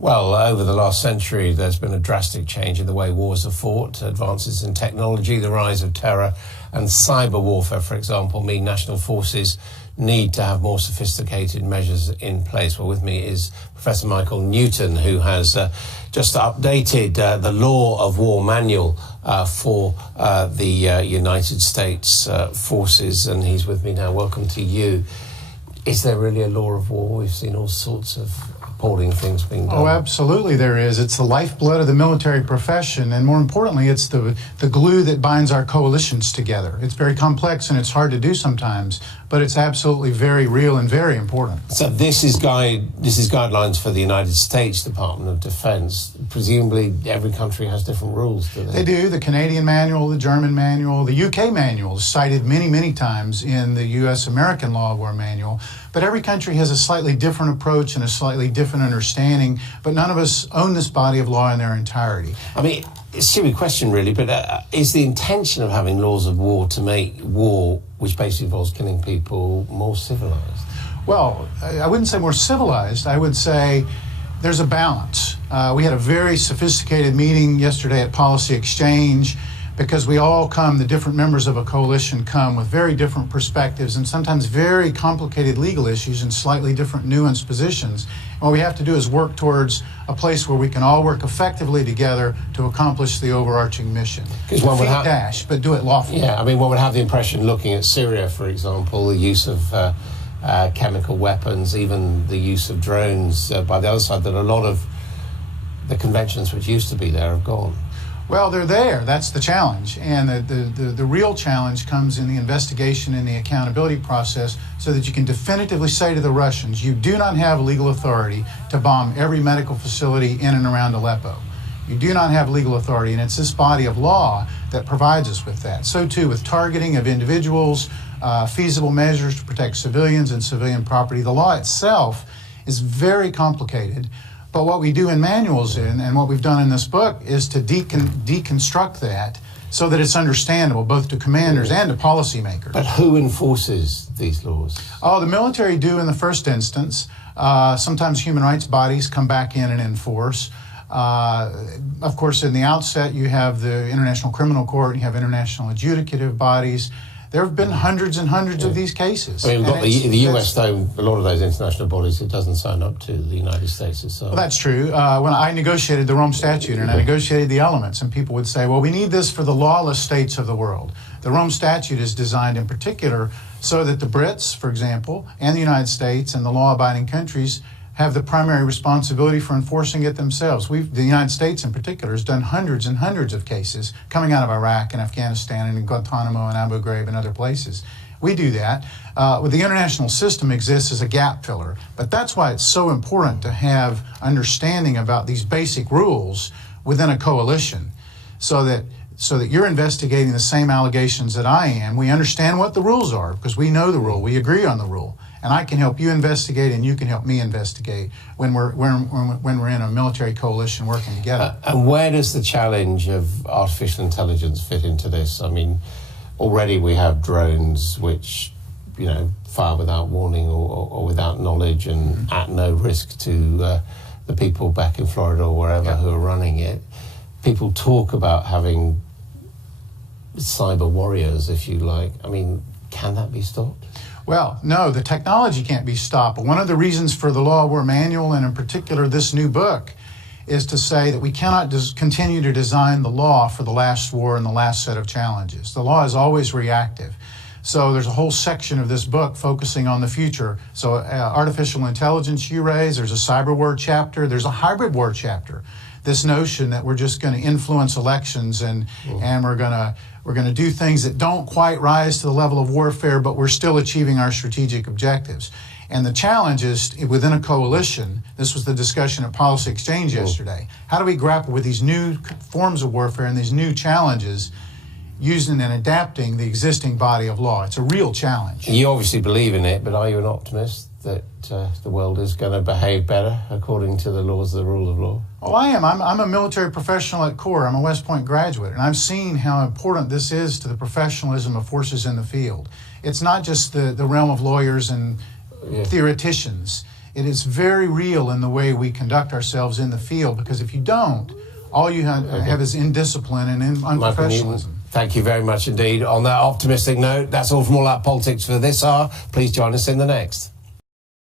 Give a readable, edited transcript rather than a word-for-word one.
Well, over the last century, there's been a drastic change in the way wars are fought. Advances in technology, the rise of terror, and cyber warfare, for example, mean national forces need to have more sophisticated measures in place. Well, with me is Professor Michael Newton, who has just updated the Law of War manual for the United States forces, and he's with me now. Welcome to you. Is there really a law of war? We've seen all sorts of appalling things being done. Oh, absolutely there is. It's the lifeblood of the military profession, and more importantly, it's the glue that binds our coalitions together. It's very complex and it's hard to do sometimes, but it's absolutely very real and very important. So this is guidelines for the United States Department of Defense. Presumably every country has different rules, do they? They do. The Canadian manual, the German manual, the UK manual is cited many, many times in the US American Law of War manual. But every country has a slightly different approach and a slightly different understanding, but none of us own this body of law in their entirety. I mean, it's a silly question really, but is the intention of having laws of war to make war, which basically involves killing people, more civilized? Well, I wouldn't say more civilized. I would say there's a balance. We had a very sophisticated meeting yesterday at Policy Exchange, because we all come, the different members of a coalition come with very different perspectives and sometimes very complicated legal issues and slightly different nuanced positions. And what we have to do is work towards a place where we can all work effectively together to accomplish the overarching mission. Because one would have Daesh, but do it lawfully. Yeah, I mean, one would have the impression, looking at Syria, for example, the use of chemical weapons, even the use of drones by the other side, that a lot of the conventions which used to be there have gone. Well, they're there. That's the challenge. And the real challenge comes in the investigation and the accountability process, so that you can definitively say to the Russians, you do not have legal authority to bomb every medical facility in and around Aleppo. You do not have legal authority, and it's this body of law that provides us with that. So too with targeting of individuals, feasible measures to protect civilians and civilian property. The law itself is very complicated. But what we do in manuals and what we've done in this book is to deconstruct that so that it's understandable both to commanders and to policymakers. But who enforces these laws? Oh, the military do in the first instance. Sometimes human rights bodies come back in and enforce. Of course, in the outset, you have the International Criminal Court, you have international adjudicative bodies. There have been hundreds and hundreds of these cases. I mean, we've got the US, though, a lot of those international bodies, it doesn't sign up to the United States itself. Well, that's true. When I negotiated the Rome Statute and I negotiated the elements, and people would say, well, we need this for the lawless states of the world. The Rome Statute is designed in particular so that the Brits, for example, and the United States and the law-abiding countries have the primary responsibility for enforcing it themselves. The United States in particular has done hundreds and hundreds of cases coming out of Iraq and Afghanistan and in Guantanamo and Abu Ghraib and other places. We do that. The international system exists as a gap filler, but that's why it's so important to have understanding about these basic rules within a coalition, so that you're investigating the same allegations that I am. We understand what the rules are because we know the rule, we agree on the rule. And I can help you investigate, and you can help me investigate when we're in a military coalition working together. And where does the challenge of artificial intelligence fit into this? I mean, already we have drones which, fire without warning or without knowledge and at no risk to the people back in Florida or wherever who are running it. People talk about having cyber warriors, if you like. I mean, can that be stopped? Well, no, the technology can't be stopped. But one of the reasons for the Law of War manual, and in particular this new book, is to say that we cannot continue to design the law for the last war and the last set of challenges. The law is always reactive. So there's a whole section of this book focusing on the future. So artificial intelligence you raise, there's a cyber war chapter, there's a hybrid war chapter. This notion that we're just going to influence elections and we're going to do things that don't quite rise to the level of warfare, but we're still achieving our strategic objectives. And the challenge is within a coalition. This was the discussion at Policy Exchange yesterday. How do we grapple with these new forms of warfare and these new challenges using and adapting the existing body of law? It's a real challenge. You obviously believe in it, but are you an optimist that the world is going to behave better according to the laws of the rule of law? Well, I am. I'm a military professional at core. I'm a West Point graduate, and I've seen how important this is to the professionalism of forces in the field. It's not just the realm of lawyers and theoreticians. it is very real in the way we conduct ourselves in the field, because if you don't, all you have is indiscipline and unprofessionalism. Thank you very much indeed. On that optimistic note, that's all from All Out Politics for this hour. Please join us in the next.